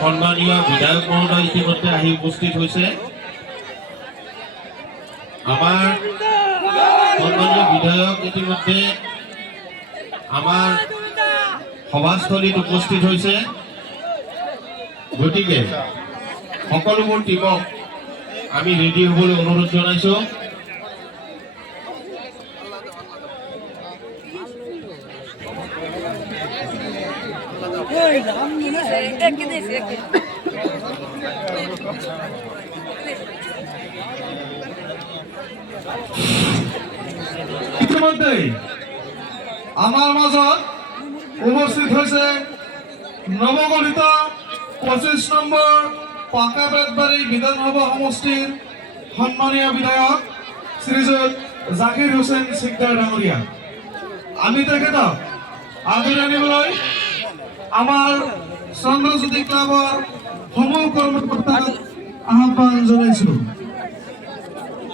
সন্মানীয় বিধায়ক মহোদয় ইতিমধ্যে আহি উপস্থিত হৈছে। আমাৰ সন্মানীয় বিধায়ক ইতিমধ্যে আমাৰ সভাস্থলীত উপস্থিত হৈছে। গতিকে সকলোবোৰ টিমক আমি ৰেডি হ'বলৈ অনুৰোধ জনাইছোঁ। ইতিমধ্যে আমাৰ মাজত উপস্থিত হৈছে নৱগঠিত 25 নম্বৰ পাকা বেতবাৰী বিধানসভা সমষ্টিৰ সন্মানীয় বিধায়ক শ্ৰীযুত জাকিৰ হুছেইন সিকদাৰ ডাঙৰীয়া। আমি তেখেতক আদৰি আনিবলৈ আমাৰ চন্দ্ৰজ্যোতি ক্লাবৰ সমূহ কৰ্মকৰ্তাক আহ্বান জনাইছোঁ।